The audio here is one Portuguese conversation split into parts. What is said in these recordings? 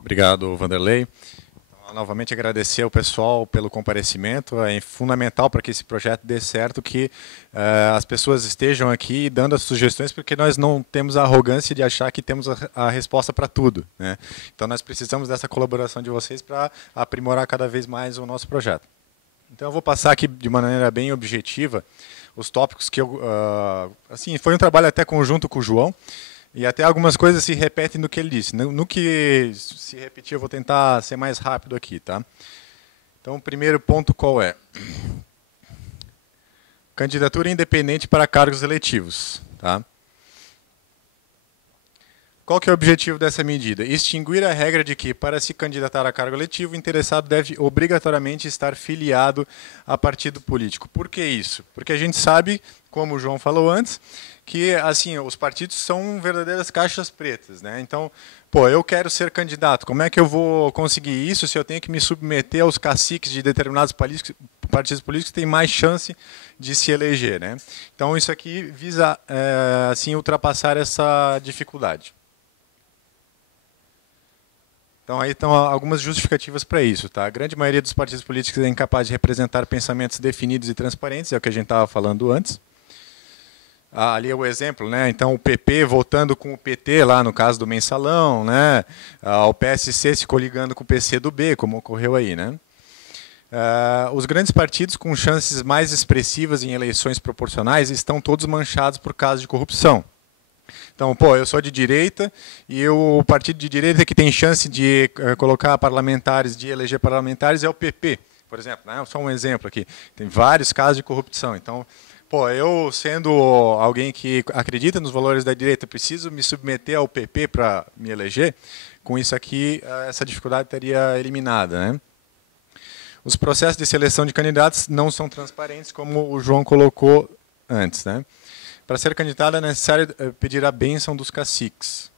Obrigado, Vanderlei. Então, novamente agradecer ao pessoal pelo comparecimento. É fundamental para que esse projeto dê certo que as pessoas estejam aqui dando as sugestões, porque nós não temos a arrogância de achar que temos a resposta para tudo, né? Então nós precisamos dessa colaboração de vocês para aprimorar cada vez mais o nosso projeto. Então eu vou passar aqui de maneira bem objetiva os tópicos que eu... assim, foi um trabalho até conjunto com o João, e até algumas coisas se repetem no que ele disse. No que se repetir, eu vou tentar ser mais rápido aqui, tá? Então, o primeiro ponto qual é? Candidatura independente para cargos eletivos, tá? Qual que é o objetivo dessa medida? Extinguir a regra de que, para se candidatar a cargo eletivo, o interessado deve obrigatoriamente estar filiado a partido político. Por que isso? Porque a gente sabe, como o João falou antes, que assim, os partidos são verdadeiras caixas pretas, né? Então, pô, eu quero ser candidato, como é que eu vou conseguir isso se eu tenho que me submeter aos caciques de determinados partidos políticos que têm mais chance de se eleger, né? Então, isso aqui visa assim, ultrapassar essa dificuldade. Então, aí estão algumas justificativas para isso, tá? A grande maioria dos partidos políticos é incapaz de representar pensamentos definidos e transparentes, é o que a gente estava falando antes. Ali é o exemplo, né? Então o PP votando com o PT lá no caso do mensalão, né? O PSC se coligando com o PCdoB, como ocorreu aí, né? Os grandes partidos com chances mais expressivas em eleições proporcionais estão todos manchados por casos de corrupção. Então, pô, eu sou de direita e o partido de direita que tem chance de colocar parlamentares, de eleger parlamentares é o PP, por exemplo, né? Só um exemplo aqui. Tem vários casos de corrupção. Então, pô, eu sendo alguém que acredita nos valores da direita, preciso me submeter ao PP para me eleger? Com isso aqui, essa dificuldade estaria eliminada, né? Os processos de seleção de candidatos não são transparentes, como o João colocou antes, né? Para ser candidato é necessário pedir a bênção dos caciques.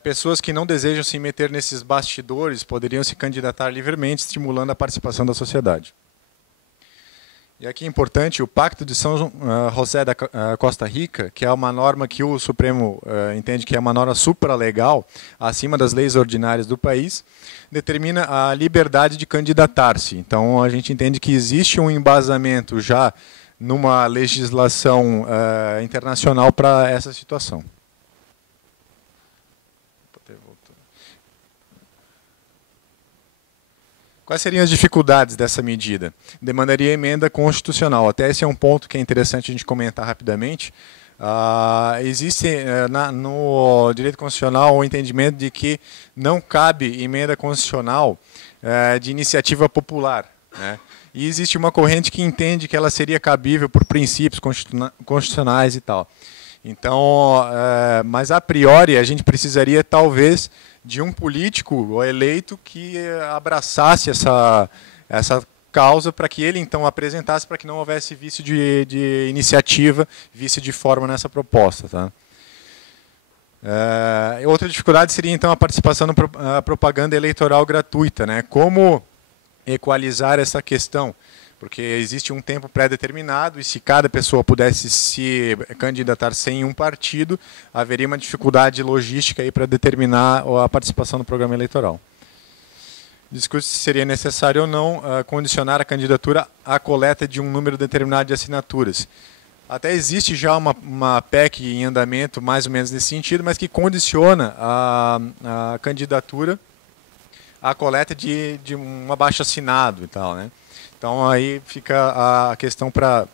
Pessoas que não desejam se meter nesses bastidores poderiam se candidatar livremente, estimulando a participação da sociedade. E aqui é importante, o Pacto de São José da Costa Rica, que é uma norma que o Supremo entende que é uma norma supralegal, acima das leis ordinárias do país, determina a liberdade de candidatar-se. Então, a gente entende que existe um embasamento já numa legislação internacional para essa situação. Quais seriam as dificuldades dessa medida? Demandaria emenda constitucional. Até esse é um ponto que é interessante a gente comentar rapidamente. Existe no direito constitucional o entendimento de que não cabe emenda constitucional de iniciativa popular, né? E existe uma corrente que entende que ela seria cabível por princípios constitucionais e tal. Então, mas a priori a gente precisaria talvez de um político eleito que abraçasse essa causa para que ele então apresentasse, para que não houvesse vício de iniciativa, vício de forma nessa proposta, tá? Outra dificuldade seria então a participação na propaganda eleitoral gratuita, né? Como equalizar essa questão, porque existe um tempo pré-determinado e se cada pessoa pudesse se candidatar sem um partido, haveria uma dificuldade logística aí para determinar a participação no programa eleitoral. Discute se seria necessário ou não condicionar a candidatura à coleta de um número determinado de assinaturas. Até existe já uma PEC em andamento mais ou menos nesse sentido, mas que condiciona a candidatura a coleta de um abaixo-assinado e tal, né? Então aí fica a questão para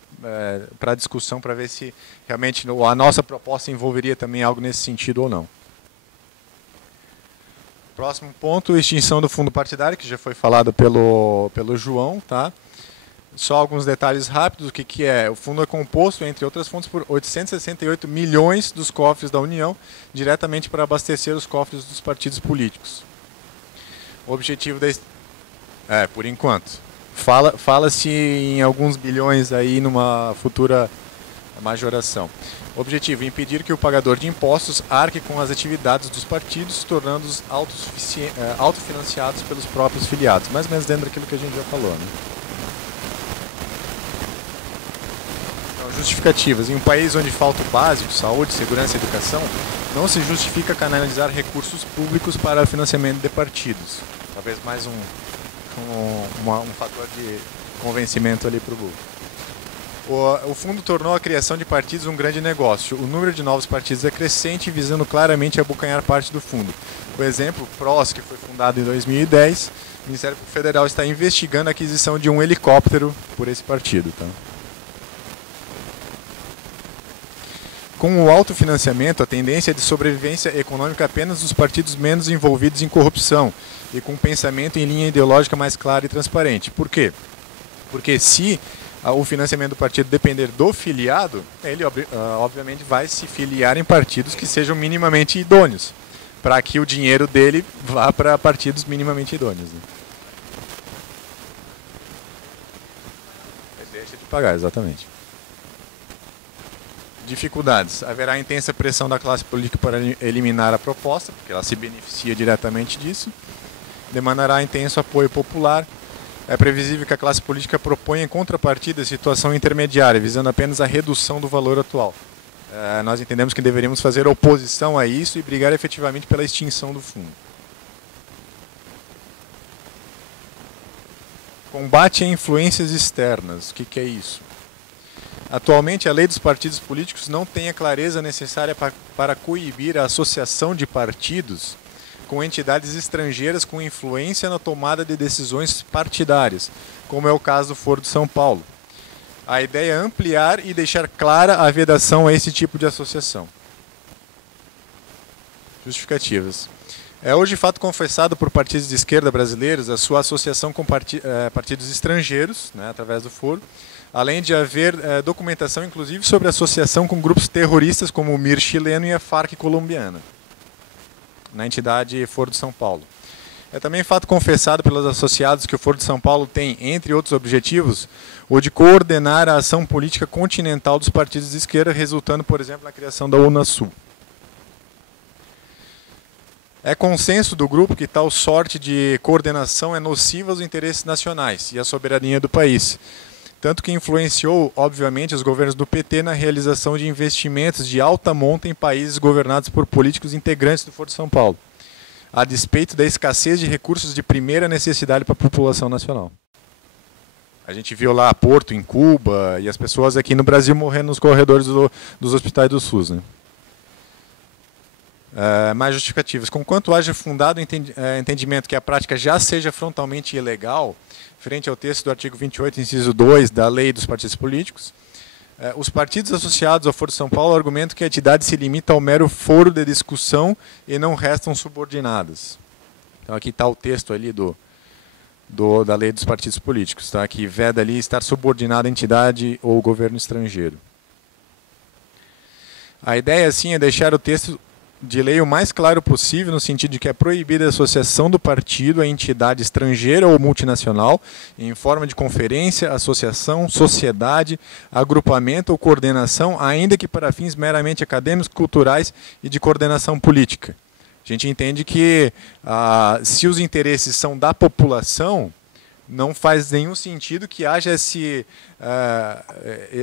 discussão, para ver se realmente a nossa proposta envolveria também algo nesse sentido ou não. Próximo ponto, extinção do fundo partidário, que já foi falado pelo João, tá? Só alguns detalhes rápidos, o que é? O fundo é composto, entre outras fontes, por 868 milhões dos cofres da União, diretamente para abastecer os cofres dos partidos políticos. O objetivo por enquanto. Fala-se em alguns bilhões aí numa futura majoração. O objetivo: impedir que o pagador de impostos arque com as atividades dos partidos, tornando-os autofinanciados pelos próprios filiados. Mais ou menos dentro daquilo que a gente já falou, né? Então, justificativas. Em um país onde falta o básico, saúde, segurança e educação, não se justifica canalizar recursos públicos para financiamento de partidos. Talvez mais um fator de convencimento ali para o Lula. O fundo tornou a criação de partidos um grande negócio. O número de novos partidos é crescente, visando claramente abocanhar parte do fundo. Por exemplo, o PROS, que foi fundado em 2010, o Ministério Federal está investigando a aquisição de um helicóptero por esse partido. Tá? Com o autofinanciamento, a tendência é de sobrevivência econômica apenas dos partidos menos envolvidos em corrupção e com pensamento em linha ideológica mais clara e transparente. Por quê? Porque se o financiamento do partido depender do filiado, ele obviamente vai se filiar em partidos que sejam minimamente idôneos, para que o dinheiro dele vá para partidos minimamente idôneos. Né? Ele deixa de pagar, exatamente. Dificuldades. Haverá intensa pressão da classe política para eliminar a proposta, porque ela se beneficia diretamente disso. Demandará intenso apoio popular. É previsível que a classe política proponha em contrapartida situação intermediária, visando apenas a redução do valor atual. Nós entendemos que deveríamos fazer oposição a isso e brigar efetivamente pela extinção do fundo. Combate a influências externas. O que é isso? Atualmente, a lei dos partidos políticos não tem a clareza necessária para coibir a associação de partidos com entidades estrangeiras com influência na tomada de decisões partidárias, como é o caso do Foro de São Paulo. A ideia é ampliar e deixar clara a vedação a esse tipo de associação. Justificativas. É hoje fato confessado por partidos de esquerda brasileiros a sua associação com partidos estrangeiros, né, através do Foro, além de haver documentação, inclusive, sobre associação com grupos terroristas como o MIR chileno e a Farc colombiana, na entidade Foro de São Paulo. É também fato confessado pelos associados que o Foro de São Paulo tem, entre outros objetivos, o de coordenar a ação política continental dos partidos de esquerda, resultando, por exemplo, na criação da Unasul. É consenso do grupo que tal sorte de coordenação é nociva aos interesses nacionais e à soberania do país, tanto que influenciou, obviamente, os governos do PT na realização de investimentos de alta monta em países governados por políticos integrantes do Foro de São Paulo, a despeito da escassez de recursos de primeira necessidade para a população nacional. A gente viu lá Porto, em Cuba, e as pessoas aqui no Brasil morrendo nos corredores dos hospitais do SUS. Né? Mais justificativas. Conquanto haja fundado entendimento que a prática já seja frontalmente ilegal, frente ao texto do artigo 28, inciso 2 da Lei dos Partidos Políticos, os partidos associados ao Foro de São Paulo argumentam que a entidade se limita ao mero foro de discussão e não restam subordinadas. Então aqui está o texto ali da Lei dos Partidos Políticos, tá? Que veda ali estar subordinado à entidade ou governo estrangeiro. A ideia, assim, é deixar o texto de lei o mais claro possível, no sentido de que é proibida a associação do partido a entidade estrangeira ou multinacional, em forma de conferência, associação, sociedade, agrupamento ou coordenação, ainda que para fins meramente acadêmicos, culturais e de coordenação política. A gente entende que, se os interesses são da população, não faz nenhum sentido que haja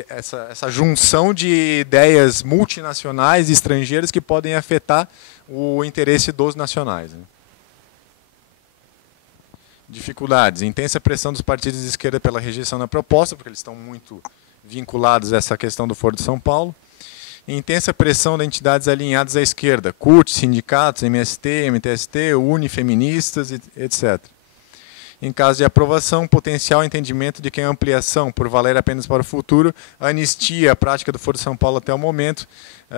essa junção de ideias multinacionais e estrangeiras que podem afetar o interesse dos nacionais. Né? Dificuldades. Intensa pressão dos partidos de esquerda pela rejeição da proposta, porque eles estão muito vinculados a essa questão do Foro de São Paulo. Intensa pressão de entidades alinhadas à esquerda, CUT, sindicatos, MST, MTST, UNE, feministas, etc. Em caso de aprovação, potencial entendimento de que a ampliação, por valer apenas para o futuro, anistia a prática do Foro de São Paulo até o momento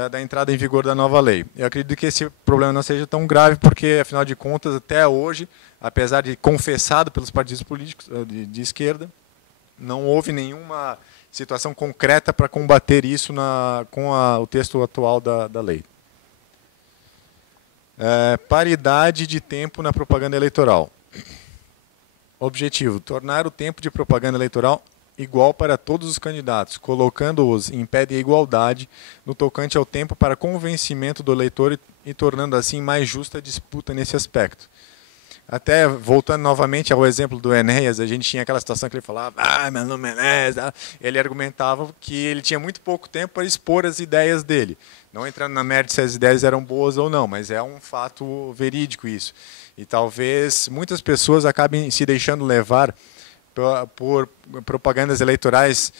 da entrada em vigor da nova lei. Eu acredito que esse problema não seja tão grave, porque, afinal de contas, até hoje, apesar de confessado pelos partidos políticos de esquerda, não houve nenhuma situação concreta para combater isso com o texto atual da lei. Paridade de tempo na propaganda eleitoral. Objetivo: tornar o tempo de propaganda eleitoral igual para todos os candidatos, colocando-os em pé de igualdade no tocante ao tempo para convencimento do eleitor e tornando assim mais justa a disputa nesse aspecto. Até voltando novamente ao exemplo do Enéas, a gente tinha aquela situação que ele falava, meu nome é Enéas. Ele argumentava que ele tinha muito pouco tempo para expor as ideias dele. Não entrando na merda se as ideias eram boas ou não, mas é um fato verídico isso. E talvez muitas pessoas acabem se deixando levar por propagandas eleitorais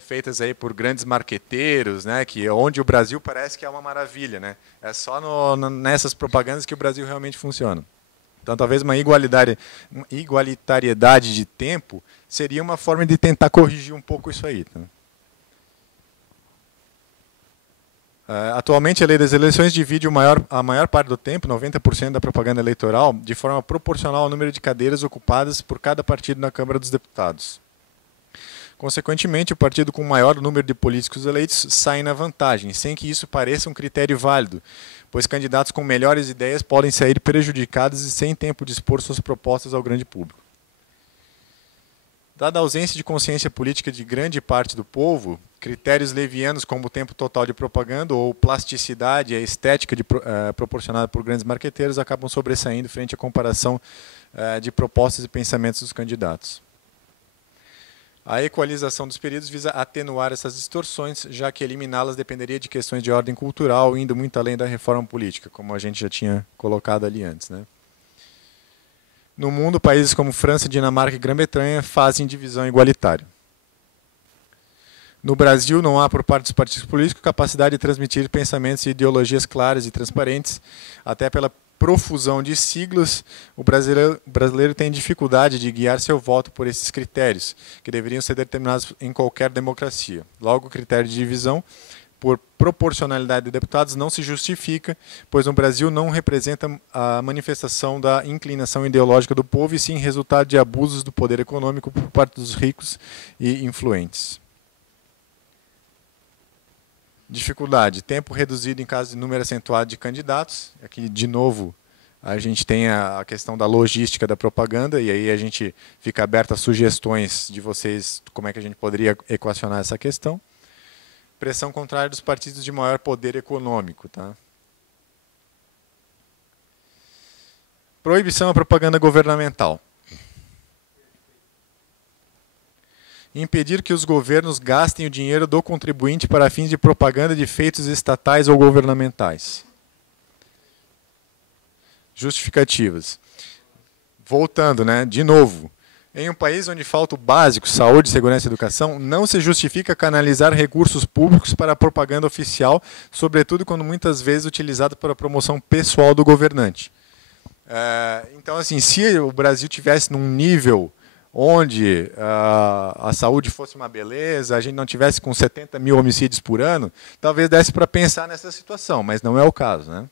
feitas aí por grandes marqueteiros, né, que onde o Brasil parece que é uma maravilha, né? É só nessas propagandas que o Brasil realmente funciona. Então, talvez uma igualitariedade de tempo seria uma forma de tentar corrigir um pouco isso aí. Tá? Atualmente, a lei das eleições divide a maior parte do tempo, 90% da propaganda eleitoral, de forma proporcional ao número de cadeiras ocupadas por cada partido na Câmara dos Deputados. Consequentemente, o partido com o maior número de políticos eleitos sai na vantagem, sem que isso pareça um critério válido, pois candidatos com melhores ideias podem sair prejudicados e sem tempo de expor suas propostas ao grande público. Dada a ausência de consciência política de grande parte do povo, critérios levianos como o tempo total de propaganda ou plasticidade e a estética proporcionada por grandes marqueteiros acabam sobressaindo frente à comparação de propostas e pensamentos dos candidatos. A equalização dos períodos visa atenuar essas distorções, já que eliminá-las dependeria de questões de ordem cultural, indo muito além da reforma política, como a gente já tinha colocado ali antes, né? No mundo, países como França, Dinamarca e Grã-Bretanha fazem divisão igualitária. No Brasil, não há, por parte dos partidos políticos, capacidade de transmitir pensamentos e ideologias claras e transparentes, até pela profusão de siglas, o brasileiro tem dificuldade de guiar seu voto por esses critérios, que deveriam ser determinados em qualquer democracia. Logo, o critério de divisão por proporcionalidade de deputados não se justifica, pois no Brasil não representa a manifestação da inclinação ideológica do povo, e sim resultado de abusos do poder econômico por parte dos ricos e influentes. Dificuldade, tempo reduzido em caso de número acentuado de candidatos. Aqui, de novo, a gente tem a questão da logística da propaganda, e aí a gente fica aberto a sugestões de vocês, como é que a gente poderia equacionar essa questão. Pressão contrária dos partidos de maior poder econômico. Tá? Proibição à propaganda governamental. Impedir que os governos gastem o dinheiro do contribuinte para fins de propaganda de feitos estatais ou governamentais. Justificativas. Voltando, né, de novo. Em um país onde falta o básico, saúde, segurança e educação, não se justifica canalizar recursos públicos para a propaganda oficial, sobretudo quando muitas vezes utilizado para a promoção pessoal do governante. Então, assim, se o Brasil tivesse num nível onde a saúde fosse uma beleza, a gente não tivesse com 70 mil homicídios por ano, talvez desse para pensar nessa situação, mas não é o caso, né?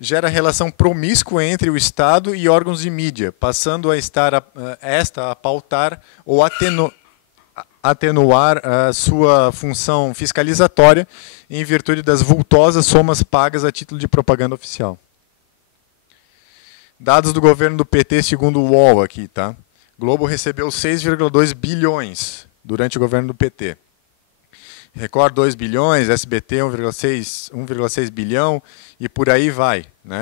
Gera relação promíscua entre o Estado e órgãos de mídia, passando a estar a pautar ou atenuar a sua função fiscalizatória em virtude das vultosas somas pagas a título de propaganda oficial. Dados do governo do PT, segundo o UOL aqui, tá? Globo recebeu 6,2 bilhões durante o governo do PT. Record 2 bilhões, SBT 1,6 bilhão e por aí vai. Né?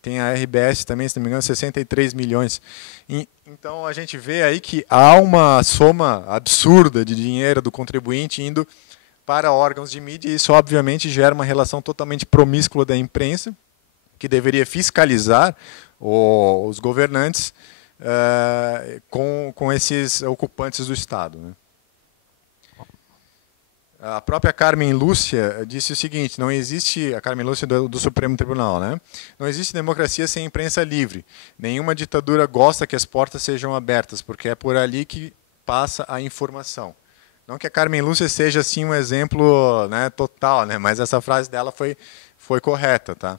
Tem a RBS também, se não me engano, 63 milhões. Então a gente vê aí que há uma soma absurda de dinheiro do contribuinte indo para órgãos de mídia, e isso obviamente gera uma relação totalmente promíscua da imprensa, que deveria fiscalizar os governantes com esses ocupantes do Estado. Né? A própria Carmen Lúcia disse o seguinte: não existe, a Carmen Lúcia do Supremo Tribunal, né? Não existe democracia sem imprensa livre. Nenhuma ditadura gosta que as portas sejam abertas, porque é por ali que passa a informação. Não que a Carmen Lúcia seja assim um exemplo, né, total, né? Mas essa frase dela foi correta, tá?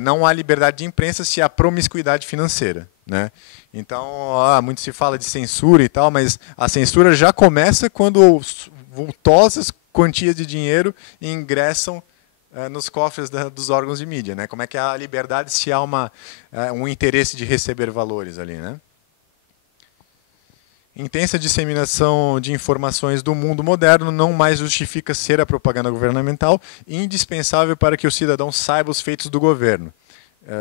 Não há liberdade de imprensa se há promiscuidade financeira, né? Então, muito se fala de censura e tal, mas a censura já começa quando vultosas quantias de dinheiro ingressam nos cofres dos órgãos de mídia, né? Como é que há a liberdade se há um interesse de receber valores ali, né? Intensa disseminação de informações do mundo moderno não mais justifica ser a propaganda governamental indispensável para que o cidadão saiba os feitos do governo.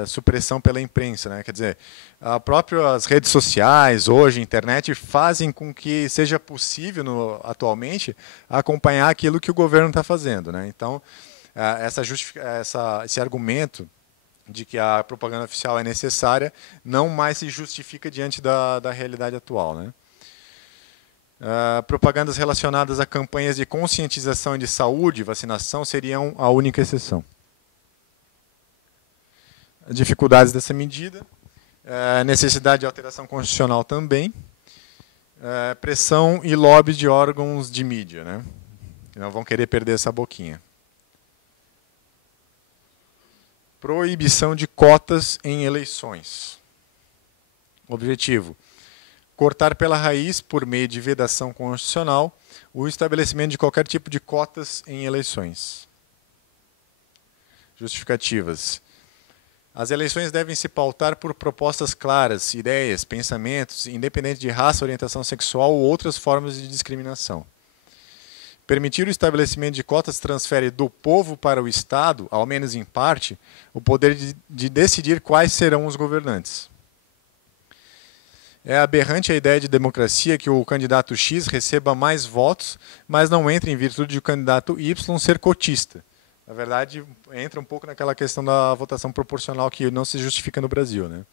supressão pela imprensa, né? Quer dizer, as redes sociais, hoje, a internet, fazem com que seja possível, atualmente, acompanhar aquilo que o governo está fazendo, né? Então, esse argumento de que a propaganda oficial é necessária não mais se justifica diante da realidade atual, né? Propagandas relacionadas a campanhas de conscientização de saúde e vacinação seriam a única exceção. Dificuldades dessa medida, necessidade de alteração constitucional também, pressão e lobby de órgãos de mídia, né? Que não vão querer perder essa boquinha. Proibição de cotas em eleições. Objetivo: cortar pela raiz, por meio de vedação constitucional, o estabelecimento de qualquer tipo de cotas em eleições. Justificativas: as eleições devem se pautar por propostas claras, ideias, pensamentos, independente de raça, orientação sexual ou outras formas de discriminação. Permitir o estabelecimento de cotas transfere do povo para o Estado, ao menos em parte, o poder de decidir quais serão os governantes. É aberrante a ideia de democracia que o candidato X receba mais votos, mas não entre em virtude de o candidato Y ser cotista. Na verdade, entra um pouco naquela questão da votação proporcional que não se justifica no Brasil, né?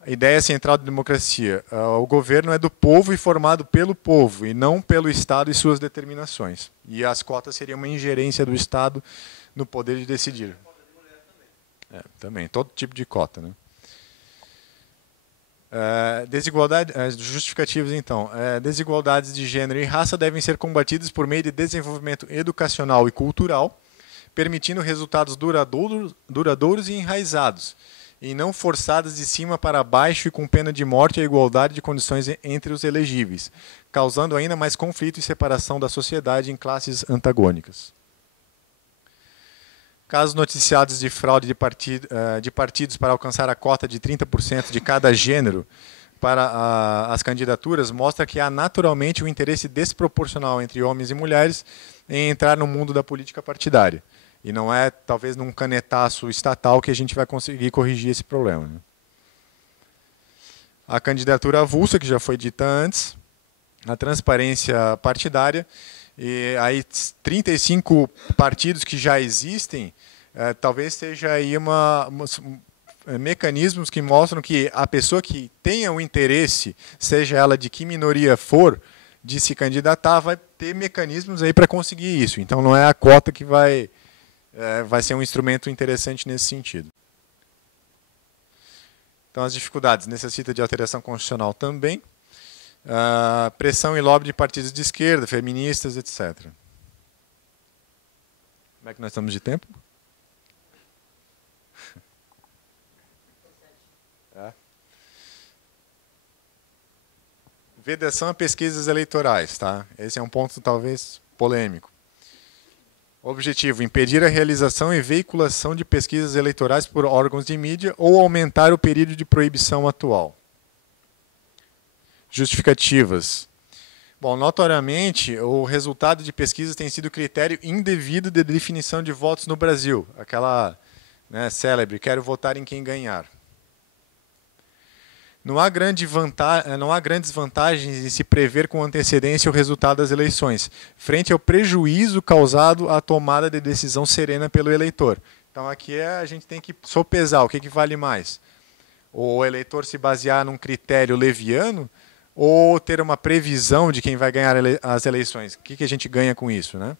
A ideia central da democracia: o governo é do povo e formado pelo povo, e não pelo Estado e suas determinações. E as cotas seriam uma ingerência do Estado no poder de decidir. Também, todo tipo de cota, né? Desigualdade, justificativos, então. Desigualdades de gênero e raça devem ser combatidas por meio de desenvolvimento educacional e cultural, permitindo resultados duradouros e enraizados, e não forçadas de cima para baixo e com pena de morte a igualdade de condições entre os elegíveis, causando ainda mais conflito e separação da sociedade em classes antagônicas. Casos noticiados de fraude de partidos para alcançar a cota de 30% de cada gênero para as candidaturas mostra que há naturalmente um interesse desproporcional entre homens e mulheres em entrar no mundo da política partidária. E não é, talvez, num canetaço estatal que a gente vai conseguir corrigir esse problema, né? A candidatura avulsa, que já foi dita antes, a transparência partidária, e aí 35 partidos que já existem, talvez seja aí mecanismos que mostram que a pessoa que tenha o interesse, seja ela de que minoria for, de se candidatar, vai ter mecanismos aí para conseguir isso. Então não é a cota que vai ser um instrumento interessante nesse sentido. Então as dificuldades: necessita de alteração constitucional também. Pressão e lobby de partidos de esquerda, feministas, etc. Como é que nós estamos de tempo? Vedação a pesquisas eleitorais, tá? Esse é um ponto talvez polêmico. Objetivo: impedir a realização e veiculação de pesquisas eleitorais por órgãos de mídia ou aumentar o período de proibição atual. Justificativas: bom, notoriamente, o resultado de pesquisas tem sido critério indevido de definição de votos no Brasil. Aquela, né, célebre: quero votar em quem ganhar. Não há grandes vantagens em se prever com antecedência o resultado das eleições, frente ao prejuízo causado à tomada de decisão serena pelo eleitor. Então aqui a gente tem que sopesar o que vale mais. O eleitor se basear num critério leviano ou ter uma previsão de quem vai ganhar as eleições. O que a gente ganha com isso, né?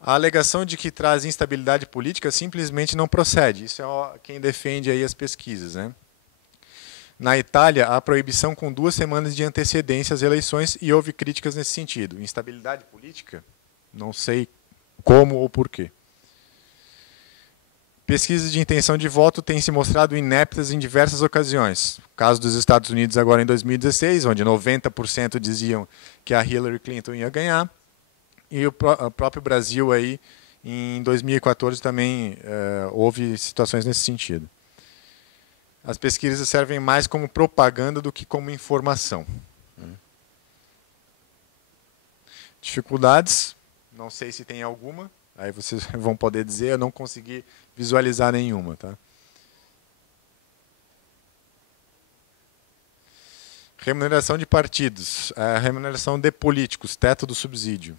A alegação de que traz instabilidade política simplesmente não procede. Isso é quem defende aí as pesquisas, né? Na Itália, há proibição com 2 semanas de antecedência às eleições e houve críticas nesse sentido. Instabilidade política? Não sei como ou porquê. Pesquisas de intenção de voto têm se mostrado ineptas em diversas ocasiões. O caso dos Estados Unidos agora em 2016, onde 90% diziam que a Hillary Clinton ia ganhar. E o próprio Brasil aí, em 2014 também houve situações nesse sentido. As pesquisas servem mais como propaganda do que como informação. Dificuldades, não sei se tem alguma. Aí vocês vão poder dizer, eu não consegui visualizar nenhuma, tá? Remuneração de partidos, remuneração de políticos, teto do subsídio.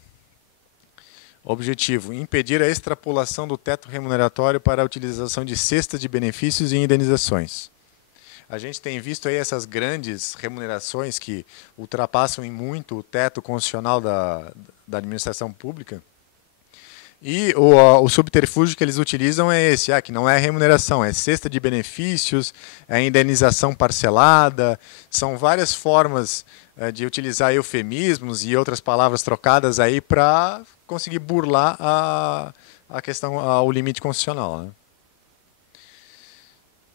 Objetivo, impedir a extrapolação do teto remuneratório para a utilização de cestas de benefícios e indenizações. A gente tem visto aí essas grandes remunerações que ultrapassam em muito o teto constitucional da administração pública. E o subterfúgio que eles utilizam é esse, que não é remuneração, é cesta de benefícios, é indenização parcelada, são várias formas de utilizar eufemismos e outras palavras trocadas aí para conseguir burlar a questão, o limite constitucional, né?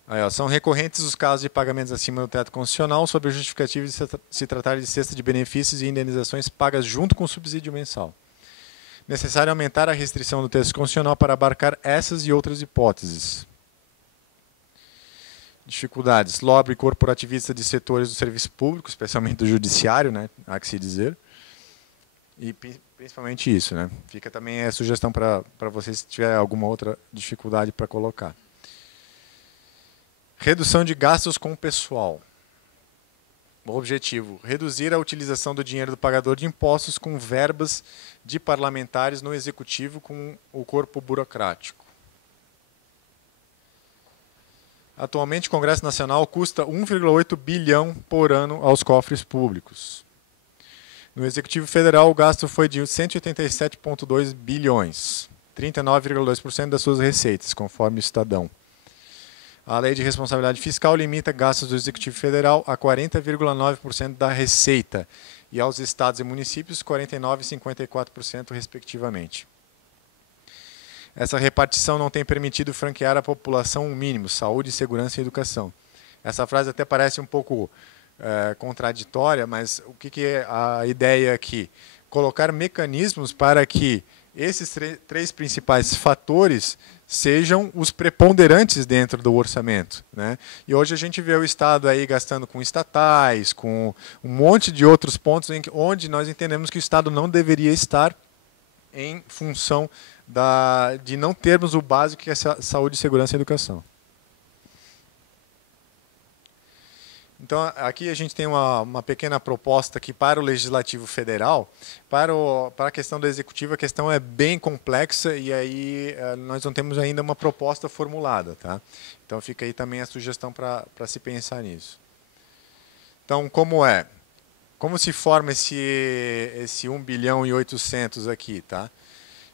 Aí, são recorrentes os casos de pagamentos acima do teto constitucional sob a justificativa de se tratar de cesta de benefícios e indenizações pagas junto com o subsídio mensal. Necessário aumentar a restrição do texto constitucional para abarcar essas e outras hipóteses. Dificuldades. Lobby corporativista de setores do serviço público, especialmente do judiciário, né, há que se dizer. E principalmente isso, né? Fica também a sugestão para vocês se tiver alguma outra dificuldade para colocar. Redução de gastos com o pessoal. O objetivo, reduzir a utilização do dinheiro do pagador de impostos com verbas de parlamentares no executivo com o corpo burocrático. Atualmente, o Congresso Nacional custa 1,8 bilhão por ano aos cofres públicos. No Executivo Federal, o gasto foi de 187,2 bilhões, 39,2% das suas receitas, conforme o Estadão. A Lei de Responsabilidade Fiscal limita gastos do Executivo Federal a 40,9% da receita e aos estados e municípios 49% e 54%, respectivamente. Essa repartição não tem permitido franquear à população o mínimo, saúde, segurança e educação. Essa frase até parece um pouco contraditória, mas o que é a ideia aqui? Colocar mecanismos para que esses três principais fatores sejam os preponderantes dentro do orçamento, né? E hoje a gente vê o Estado aí gastando com estatais, com um monte de outros pontos onde nós entendemos que o Estado não deveria estar em função de não termos o básico que é saúde, segurança e educação. Então, aqui a gente tem uma pequena proposta aqui para o Legislativo Federal. Para a questão do Executivo, a questão é bem complexa e aí nós não temos ainda uma proposta formulada, tá? Então, fica aí também a sugestão para se pensar nisso. Então, como se forma esse 1 bilhão e 800 aqui, tá?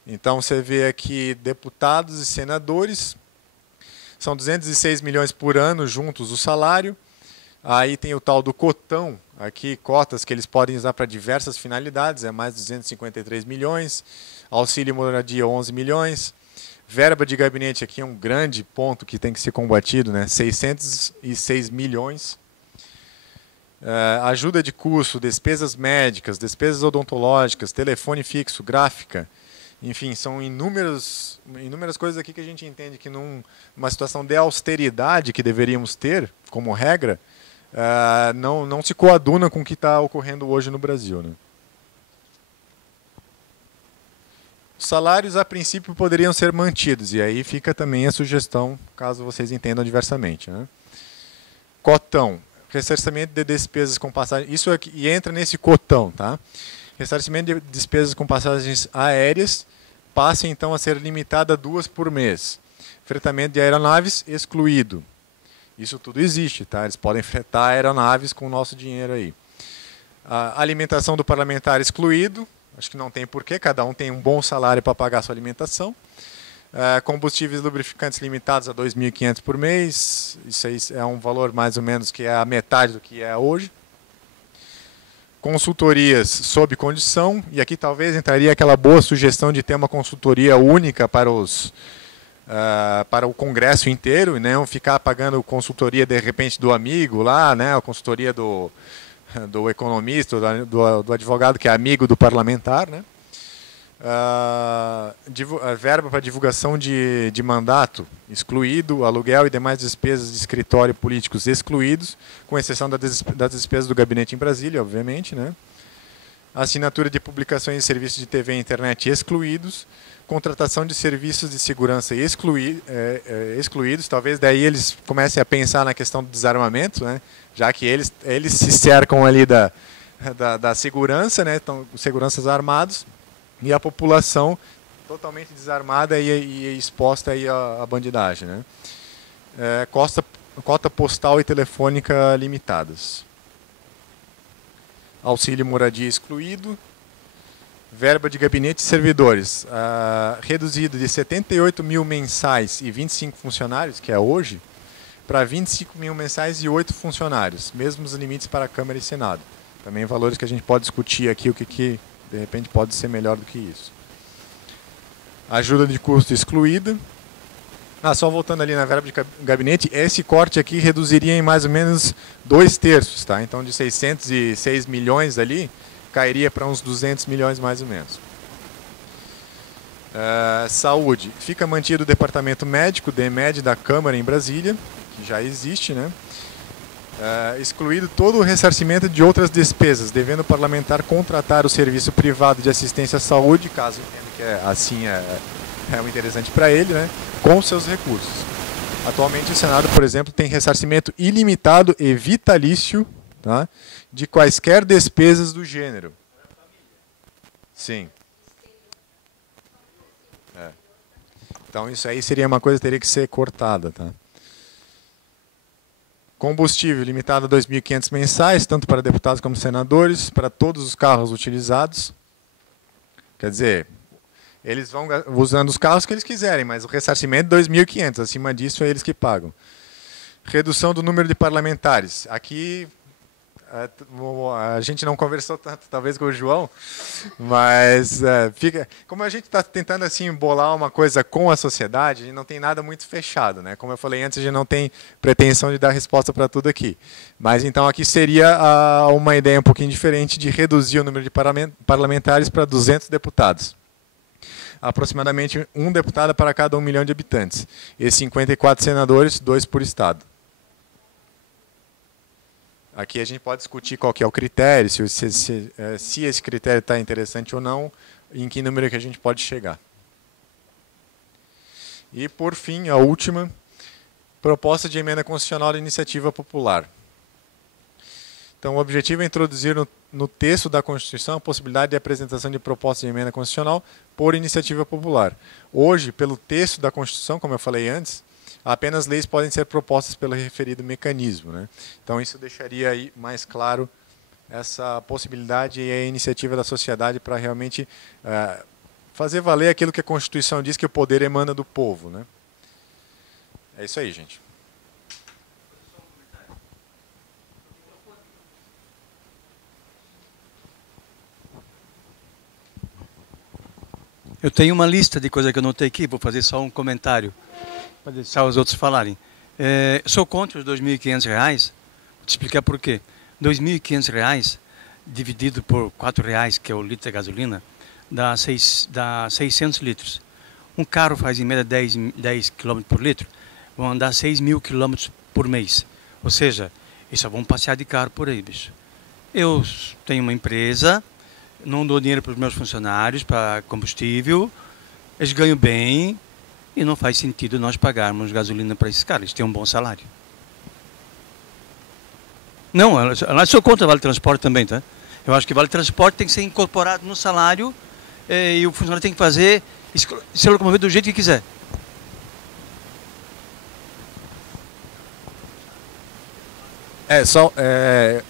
Então, você vê aqui deputados e senadores, são 206 milhões por ano juntos o salário. Aí tem o tal do cotão, aqui cotas que eles podem usar para diversas finalidades, é mais 253 milhões, auxílio moradia 11 milhões, verba de gabinete aqui é um grande ponto que tem que ser combatido, né? 606 milhões, ajuda de custo, despesas médicas, despesas odontológicas, telefone fixo, gráfica, enfim, são inúmeras coisas aqui que a gente entende que numa situação de austeridade que deveríamos ter como regra, não se coaduna com o que está ocorrendo hoje no Brasil, né? Os salários, a princípio, poderiam ser mantidos, e aí fica também a sugestão, caso vocês entendam diversamente, né? Cotão, ressarcimento de despesas com passagens, isso aqui, e entra nesse cotão, tá? Ressarcimento de despesas com passagens aéreas passa então a ser limitada a 2 por mês. Fretamento de aeronaves excluído. Isso tudo existe, tá? Eles podem fretar aeronaves com o nosso dinheiro aí. A alimentação do parlamentar excluído, acho que não tem porquê, cada um tem um bom salário para pagar a sua alimentação. Combustíveis lubrificantes limitados a 2.500 por mês, isso aí é um valor mais ou menos que é a metade do que é hoje. Consultorias sob condição, e aqui talvez entraria aquela boa sugestão de ter uma consultoria única para o Congresso inteiro, e não ficar pagando consultoria de repente do amigo lá, né, a consultoria do economista, do advogado que é amigo do parlamentar, né? Verba para divulgação de mandato excluído, aluguel e demais despesas de escritório políticos excluídos, com exceção das despesas do gabinete em Brasília, obviamente, né? Assinatura de publicações e serviços de TV e internet excluídos, contratação de serviços de segurança excluídos. Talvez daí eles comecem a pensar na questão do desarmamento, né? Já que eles se cercam ali da segurança, né? Então, seguranças armados, e a população totalmente desarmada e exposta aí à bandidagem, né? Cota postal e telefônica limitadas. Auxílio moradia excluído. Verba de gabinete e servidores, reduzido de 78 mil mensais e 25 funcionários, que é hoje, para 25 mil mensais e 8 funcionários, mesmos limites para a Câmara e Senado. Também valores que a gente pode discutir aqui, o que de repente pode ser melhor do que isso. Ajuda de custo excluída. Só voltando ali na verba de gabinete, esse corte aqui reduziria em mais ou menos 2/3, tá? Então de 606 milhões ali, cairia para uns 200 milhões mais ou menos. Saúde. Fica mantido o departamento médico, DEMED, da Câmara em Brasília, que já existe, né? Excluído todo o ressarcimento de outras despesas, devendo o parlamentar contratar o serviço privado de assistência à saúde, caso entenda que assim é o interessante para ele, né? Com seus recursos. Atualmente o Senado, por exemplo, tem ressarcimento ilimitado e vitalício, tá? De quaisquer despesas do gênero. Sim. Então isso aí seria uma coisa que teria que ser cortada, tá? Combustível limitado a 2.500 mensais, tanto para deputados como senadores, para todos os carros utilizados. Quer dizer, eles vão usando os carros que eles quiserem, mas o ressarcimento é 2.500, acima disso é eles que pagam. Redução do número de parlamentares. Aqui a gente não conversou tanto, talvez, com o João, mas como a gente está tentando assim bolar uma coisa com a sociedade, a gente não tem nada muito fechado, né? Como eu falei antes, a gente não tem pretensão de dar resposta para tudo aqui. Mas então aqui seria uma ideia um pouquinho diferente de reduzir o número de parlamentares para 200 deputados. Aproximadamente um deputado para cada 1 milhão de habitantes. E 54 senadores, 2 por estado. Aqui a gente pode discutir qual que é o critério, se esse critério está interessante ou não, e em que número que a gente pode chegar. E, por fim, a última, proposta de emenda constitucional da iniciativa popular. Então, o objetivo é introduzir no texto da Constituição a possibilidade de apresentação de proposta de emenda constitucional por iniciativa popular. Hoje, pelo texto da Constituição, como eu falei antes, apenas leis podem ser propostas pelo referido mecanismo, né? Então isso deixaria aí mais claro essa possibilidade e a iniciativa da sociedade para realmente fazer valer aquilo que a Constituição diz, que o poder emana do povo, né? É isso aí, gente. Eu tenho uma lista de coisas que eu anotei aqui, vou fazer só um comentário, para deixar os outros falarem. Sou contra os R$ 2.500, vou te explicar por quê. R$ 2.500 dividido por R$ 4,00, que é o litro de gasolina, dá 600 litros. Um carro faz em média 10 km por litro, vão andar 6.000 km por mês. Ou seja, eles só vão passear de carro por aí, bicho. Eu tenho uma empresa, não dou dinheiro para os meus funcionários, para combustível, eles ganham bem e não faz sentido nós pagarmos gasolina para esses caras, eles têm um bom salário. Não, eu sou contra o Vale Transporte também, tá? Eu acho que o Vale Transporte tem que ser incorporado no salário e o funcionário tem que fazer, se locomover do jeito que quiser.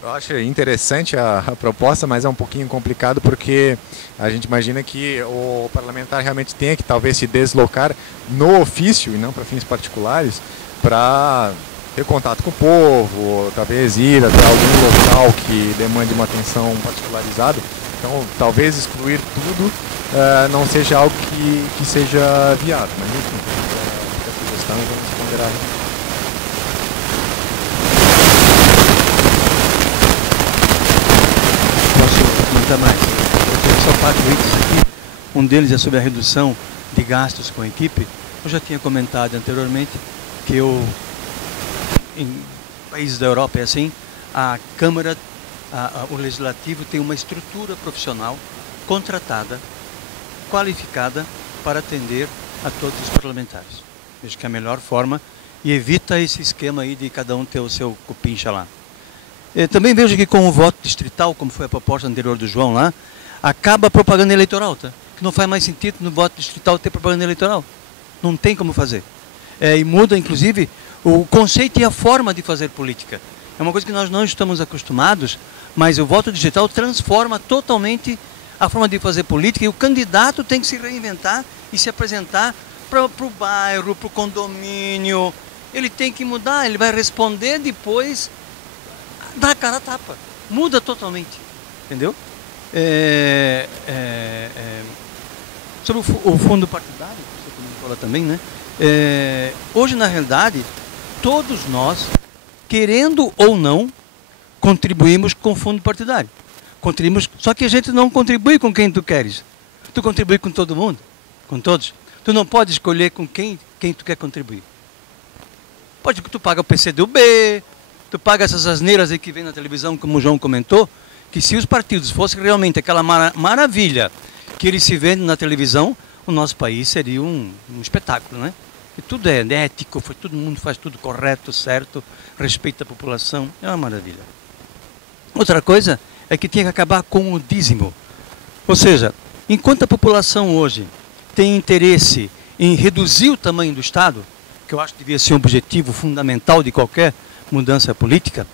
Eu acho interessante a proposta, mas é um pouquinho complicado porque a gente imagina que o parlamentar realmente tenha que talvez se deslocar no ofício e não para fins particulares para ter contato com o povo, ou talvez ir até algum local que demande uma atenção particularizada. Então, talvez excluir tudo não seja algo que seja viável, mas enfim, a sugestão e vamos ponderar. Mais. Eu tenho só 4 itens aqui. Um deles é sobre a redução de gastos com a equipe. Eu já tinha comentado anteriormente que em países da Europa é assim, a Câmara, o Legislativo tem uma estrutura profissional contratada, qualificada para atender a todos os parlamentares. Vejo que é a melhor forma e evita esse esquema aí de cada um ter o seu cupincha lá. Também vejo que com o voto distrital, como foi a proposta anterior do João lá, acaba a propaganda eleitoral, tá? Que não faz mais sentido no voto distrital ter propaganda eleitoral. Não tem como fazer. E muda, inclusive, o conceito e a forma de fazer política. É uma coisa que nós não estamos acostumados, mas o voto digital transforma totalmente a forma de fazer política e o candidato tem que se reinventar e se apresentar para o bairro, para o condomínio. Ele tem que mudar, ele vai responder depois, dá a cara a tapa. Muda totalmente, entendeu? Sobre o fundo partidário, você falou também, né? Hoje, na realidade, todos nós, querendo ou não, contribuímos com o fundo partidário. Contribuímos, só que a gente não contribui com quem tu queres. Tu contribui com todo mundo, com todos. Tu não pode escolher com quem tu quer contribuir. Pode que tu paga o PCdoB, tu paga essas asneiras aí que vem na televisão, como o João comentou, que se os partidos fossem realmente aquela maravilha que eles se vendem na televisão, o nosso país seria um espetáculo, né? E tudo é ético, todo mundo faz tudo correto, certo, respeita a população, é uma maravilha. Outra coisa é que tinha que acabar com o dízimo. Ou seja, enquanto a população hoje tem interesse em reduzir o tamanho do Estado, que eu acho que devia ser um objetivo fundamental de qualquer mudança política,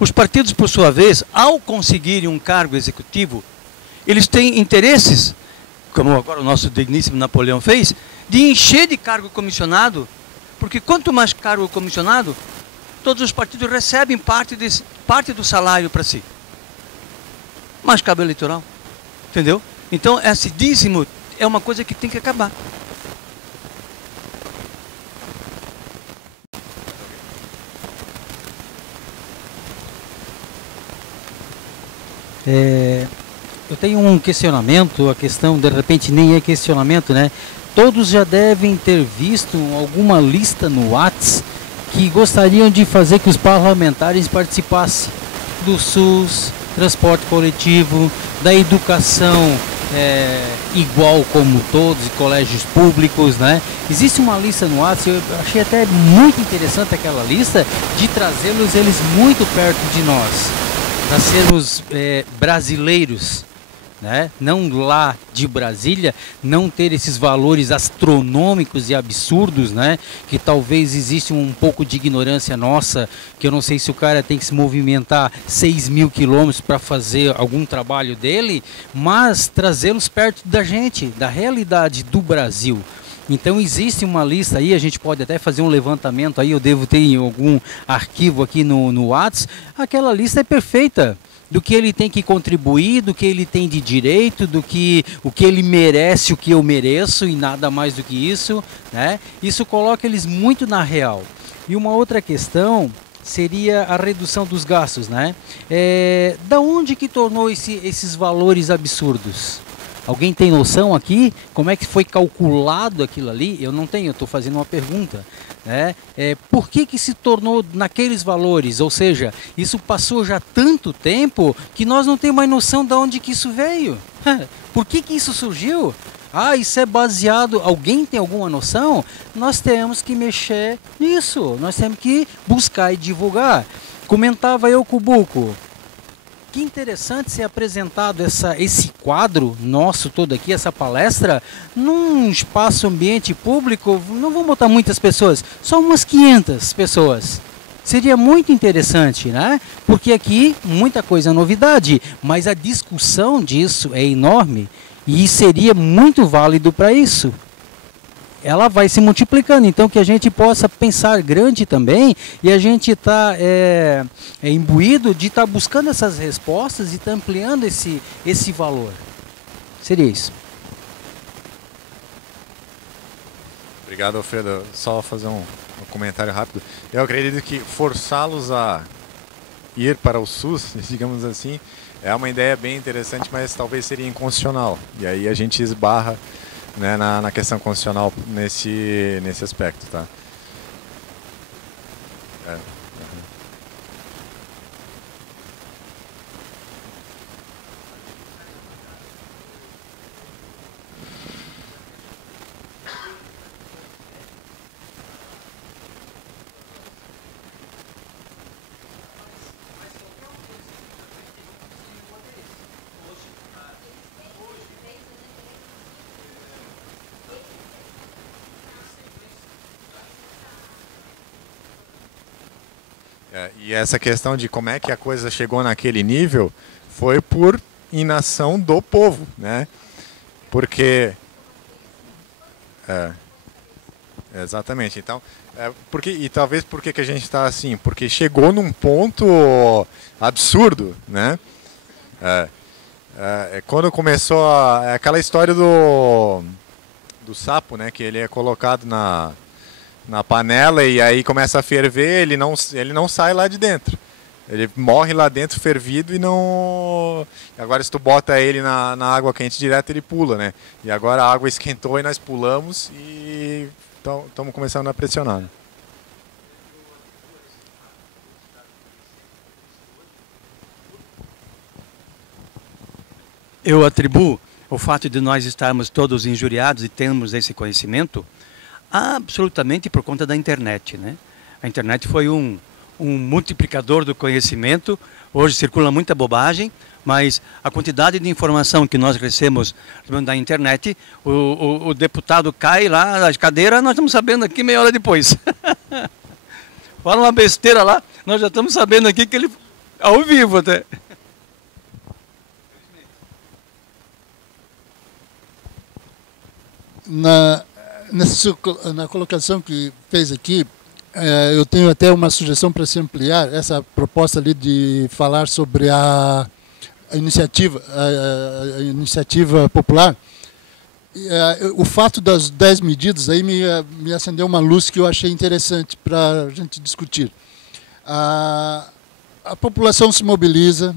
os partidos, por sua vez, ao conseguirem um cargo executivo, eles têm interesses, como agora o nosso digníssimo Napoleão fez, de encher de cargo comissionado, porque quanto mais cargo comissionado, todos os partidos recebem parte do salário para si. Mais cabo eleitoral, entendeu? Então, esse dízimo é uma coisa que tem que acabar. Eu tenho um questionamento, a questão de repente nem é questionamento, né? Todos já devem ter visto alguma lista no Whats que gostariam de fazer que os parlamentares participassem do SUS, transporte coletivo, da educação igual como todos, colégios públicos, né? Existe uma lista no Whats, eu achei até muito interessante aquela lista, de trazê-los eles muito perto de nós, para sermos brasileiros, né? Não lá de Brasília, não ter esses valores astronômicos e absurdos, né? Que talvez existe um pouco de ignorância nossa, que eu não sei se o cara tem que se movimentar 6.000 quilômetros para fazer algum trabalho dele, mas trazê-los perto da gente, da realidade do Brasil. Então existe uma lista aí, a gente pode até fazer um levantamento aí, eu devo ter em algum arquivo aqui no Whats, aquela lista é perfeita, do que ele tem que contribuir, do que ele tem de direito, o que ele merece, o que eu mereço e nada mais do que isso, né? Isso coloca eles muito na real. E uma outra questão seria a redução dos gastos, né? Da onde que tornou esses valores absurdos? Alguém tem noção aqui? Como é que foi calculado aquilo ali? Eu não tenho, eu estou fazendo uma pergunta. Né? Por que se tornou naqueles valores? Ou seja, isso passou já tanto tempo que nós não temos mais noção de onde que isso veio. Por que isso surgiu? Isso é baseado... Alguém tem alguma noção? Nós temos que mexer nisso. Nós temos que buscar e divulgar. Comentava eu com o Buco. Que interessante ser apresentado esse quadro nosso todo aqui, essa palestra, num espaço ambiente público. Não vou botar muitas pessoas, só umas 500 pessoas. Seria muito interessante, né? Porque aqui muita coisa novidade, mas a discussão disso é enorme e seria muito válido para isso. Ela vai se multiplicando, então que a gente possa pensar grande também e a gente está imbuído de estar buscando essas respostas e estar ampliando esse valor. Seria isso. Obrigado, Alfredo. Só fazer um comentário rápido. Eu acredito que forçá-los a ir para o SUS, digamos assim, é uma ideia bem interessante, mas talvez seria inconstitucional. E aí a gente esbarra, né, na questão constitucional nesse aspecto, tá? E essa questão de como é que a coisa chegou naquele nível foi por inação do povo, né? Porque... exatamente. Então, e talvez por que a gente está assim? Porque chegou num ponto absurdo, né? Quando começou aquela história do sapo, né? Que ele é colocado na panela e aí começa a ferver, ele não sai lá de dentro. Ele morre lá dentro fervido e não... Agora se tu bota ele na água quente direto, ele pula, né? E agora a água esquentou e nós pulamos e estamos começando a pressionar, né? Eu atribuo o fato de nós estarmos todos injuriados e termos esse conhecimento absolutamente por conta da internet, né? A internet foi um multiplicador do conhecimento. Hoje circula muita bobagem, mas a quantidade de informação que nós recebemos da internet, o deputado cai lá da cadeira, nós estamos sabendo aqui meia hora depois. Fala uma besteira lá, nós já estamos sabendo aqui que ele ao vivo até. Na colocação que fez aqui, eu tenho até uma sugestão para se ampliar essa proposta ali de falar sobre a iniciativa popular. O fato das 10 medidas aí me acendeu uma luz que eu achei interessante para a gente discutir. A população se mobiliza,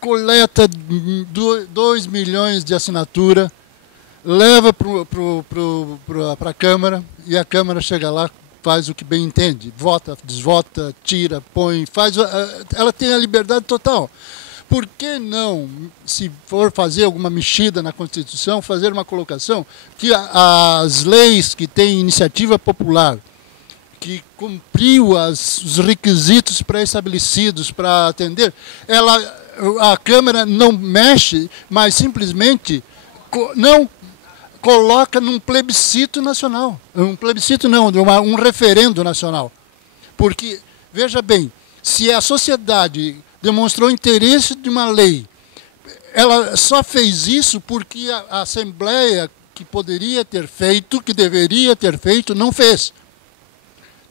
coleta 2 milhões de assinatura, leva para a Câmara e a Câmara chega lá, faz o que bem entende, vota, desvota, tira, põe, faz. Ela tem a liberdade total. Por que não, se for fazer alguma mexida na Constituição, fazer uma colocação que as leis que têm iniciativa popular, que cumpriu os requisitos pré-estabelecidos para atender, a Câmara não mexe, mas simplesmente não coloca num plebiscito nacional. Um plebiscito não, um referendo nacional. Porque, veja bem, se a sociedade demonstrou interesse de uma lei, ela só fez isso porque a Assembleia, que poderia ter feito, que deveria ter feito, não fez.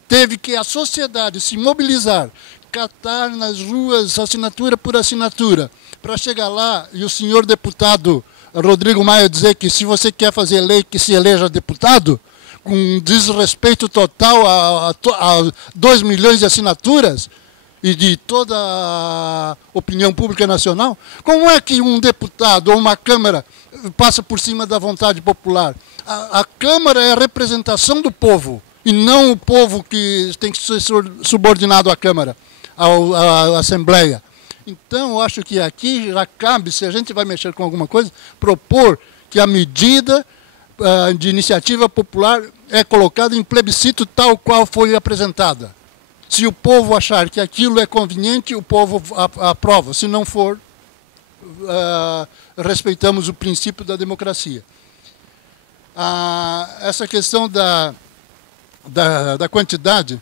Teve que a sociedade se mobilizar, catar nas ruas assinatura por assinatura, para chegar lá e o senhor deputado Rodrigo Maia dizer que se você quer fazer lei, que se eleja deputado, com desrespeito total a 2 milhões de assinaturas e de toda a opinião pública nacional, como é que um deputado ou uma Câmara passa por cima da vontade popular? A Câmara é a representação do povo, e não o povo que tem que ser subordinado à Câmara, à Assembleia. Então, eu acho que aqui já cabe, se a gente vai mexer com alguma coisa, propor que a medida de iniciativa popular é colocada em plebiscito tal qual foi apresentada. Se o povo achar que aquilo é conveniente, o povo aprova. Se não for, respeitamos o princípio da democracia. Essa questão da quantidade...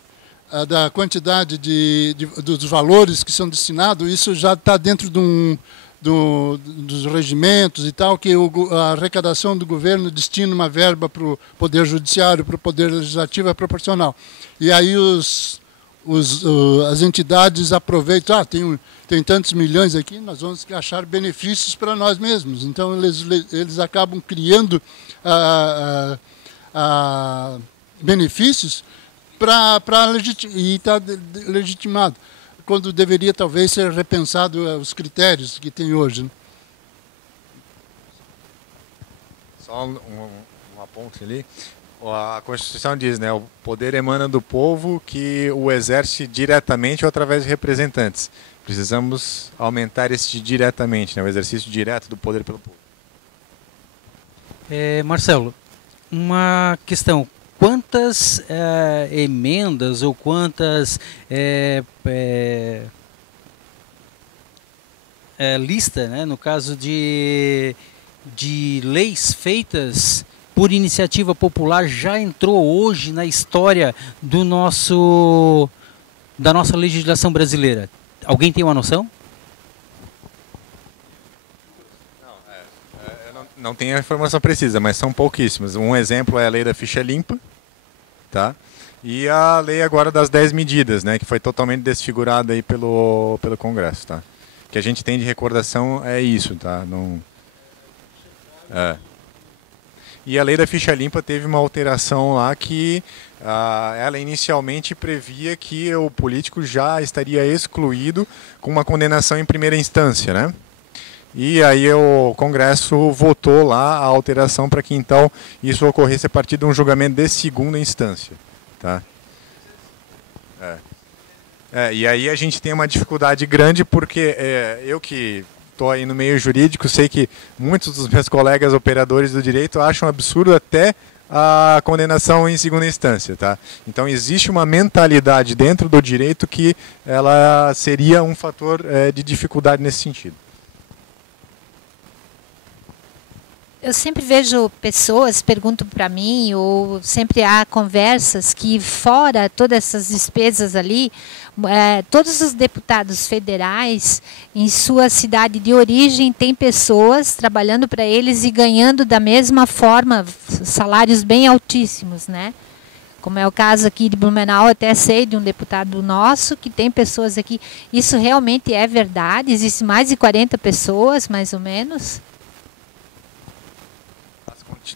dos valores que são destinados, isso já está dentro dos regimentos e tal, que a arrecadação do governo destina uma verba para o Poder Judiciário, para o Poder Legislativo, é proporcional. E aí as entidades aproveitam, tem tantos milhões aqui, nós vamos achar benefícios para nós mesmos. Então, eles acabam criando benefícios e está legitimado, quando deveria talvez ser repensado os critérios que tem hoje, né? Só um aponte ali. A Constituição diz, né, o poder emana do povo que o exerce diretamente ou através de representantes. Precisamos aumentar esse diretamente, né, o exercício direto do poder pelo povo. Marcelo, uma questão. Quantas emendas ou quantas lista, né, no caso de leis feitas por iniciativa popular já entrou hoje na história do nosso da nossa legislação brasileira? Alguém tem uma noção? Não tenho a informação precisa, mas são pouquíssimas. Um exemplo é a lei da ficha limpa, tá? E a lei agora das 10 medidas, né, que foi totalmente desfigurada aí pelo Congresso, tá? O que a gente tem de recordação é isso, tá? Não... E a lei da ficha limpa teve uma alteração lá que ela inicialmente previa que o político já estaria excluído com uma condenação em primeira instância, né? E aí o Congresso votou lá a alteração para que então isso ocorresse a partir de um julgamento de segunda instância, tá? E aí a gente tem uma dificuldade grande porque eu que estou aí no meio jurídico sei que muitos dos meus colegas operadores do direito acham absurdo até a condenação em segunda instância, tá? Então existe uma mentalidade dentro do direito que ela seria um fator de dificuldade nesse sentido. Eu sempre vejo pessoas, perguntam para mim, ou sempre há conversas que fora todas essas despesas ali, todos os deputados federais, em sua cidade de origem, tem pessoas trabalhando para eles e ganhando da mesma forma salários bem altíssimos, né? Como é o caso aqui de Blumenau, até sei de um deputado nosso que tem pessoas aqui. Isso realmente é verdade? Existe mais de 40 pessoas, mais ou menos?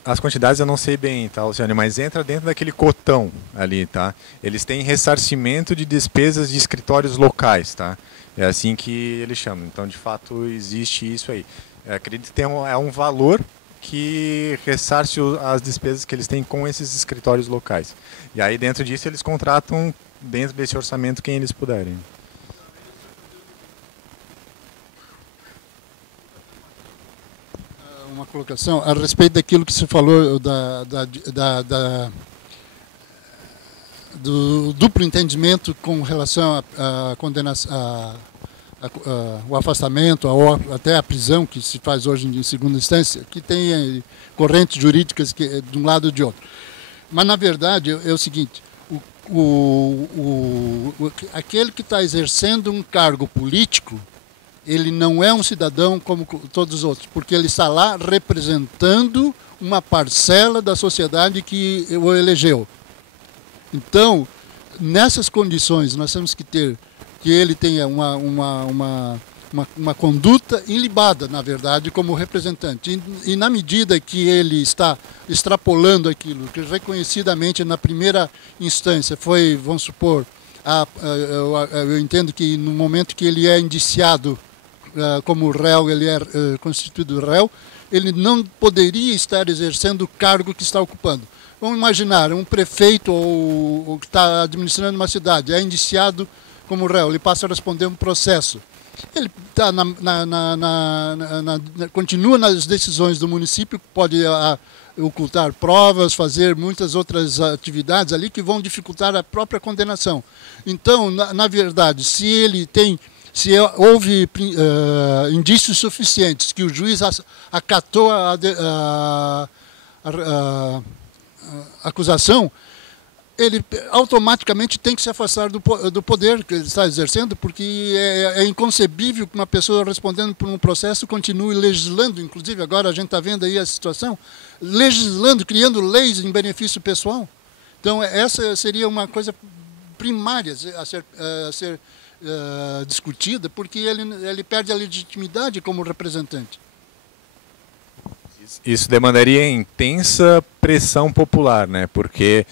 As quantidades eu não sei bem, tá, Luciane, mas entra dentro daquele cotão ali, tá? Eles têm ressarcimento de despesas de escritórios locais, tá? É assim que eles chamam. Então, de fato, existe isso aí. Eu acredito que tem um valor que ressarce as despesas que eles têm com esses escritórios locais. E aí, dentro disso, eles contratam, dentro desse orçamento, quem eles puderem. Uma colocação a respeito daquilo que você falou do duplo entendimento com relação à condenação, o afastamento, até a prisão que se faz hoje em segunda instância, que tem correntes jurídicas de um lado ou de outro. Mas, na verdade, é o seguinte, aquele que está exercendo um cargo político, ele não é um cidadão como todos os outros, porque ele está lá representando uma parcela da sociedade que o elegeu. Então, nessas condições, nós temos que ter que ele tenha uma conduta ilibada, na verdade, como representante. E na medida que ele está extrapolando aquilo que reconhecidamente na primeira instância foi, vamos supor, eu entendo que no momento que ele é indiciado como réu, ele é constituído réu, ele não poderia estar exercendo o cargo que está ocupando. Vamos imaginar, um prefeito ou que está administrando uma cidade, é indiciado como réu, ele passa a responder um processo. Ele tá continua nas decisões do município, pode ocultar provas, fazer muitas outras atividades ali que vão dificultar a própria condenação. Então, na verdade, se houve indícios suficientes que o juiz acatou a acusação, ele automaticamente tem que se afastar do poder que ele está exercendo, porque é inconcebível que uma pessoa respondendo por um processo continue legislando, inclusive agora a gente está vendo aí a situação, legislando, criando leis em benefício pessoal. Então essa seria uma coisa primária a ser discutida, porque ele perde a legitimidade como representante. Isso demandaria intensa pressão popular, né? Porque,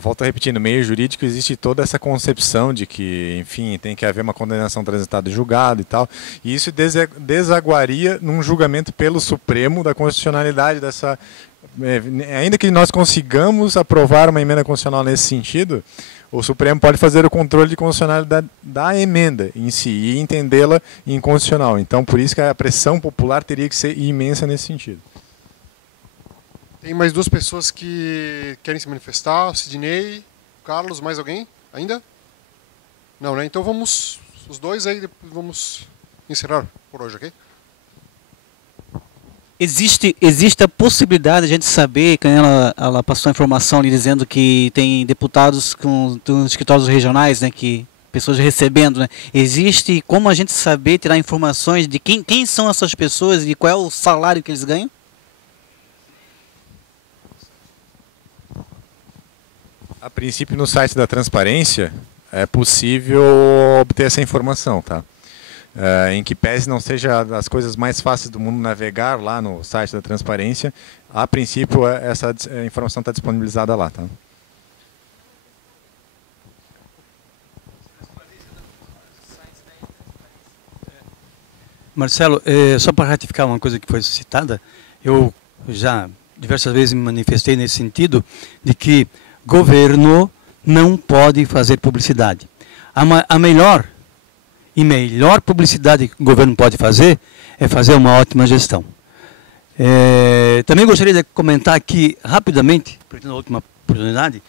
volto a repetir, no meio jurídico existe toda essa concepção de que, enfim, tem que haver uma condenação transitada em julgado e tal, e isso desaguaria num julgamento pelo Supremo da constitucionalidade dessa... Ainda que nós consigamos aprovar uma emenda constitucional nesse sentido, o Supremo pode fazer o controle de constitucionalidade da emenda em si e entendê-la inconstitucional. Então, por isso que a pressão popular teria que ser imensa nesse sentido. Tem mais duas pessoas que querem se manifestar, o Sidney, o Carlos, mais alguém ainda? Não, né? Então vamos, os dois aí, vamos encerrar por hoje, ok? Existe a possibilidade de a gente saber, que ela passou a informação ali dizendo que tem deputados dos escritórios regionais, né, que pessoas recebendo, né? Existe como a gente saber, tirar informações de quem são essas pessoas e qual é o salário que eles ganham? A princípio, no site da transparência, é possível obter essa informação, tá? Em que pese não seja das coisas mais fáceis do mundo navegar lá no site da transparência, a princípio essa informação está disponibilizada lá, tá? Marcelo, só para ratificar uma coisa que foi citada, eu já diversas vezes me manifestei nesse sentido de que governo não pode fazer publicidade. A melhor publicidade que o governo pode fazer é fazer uma ótima gestão. Também gostaria de comentar aqui rapidamente, na última oportunidade,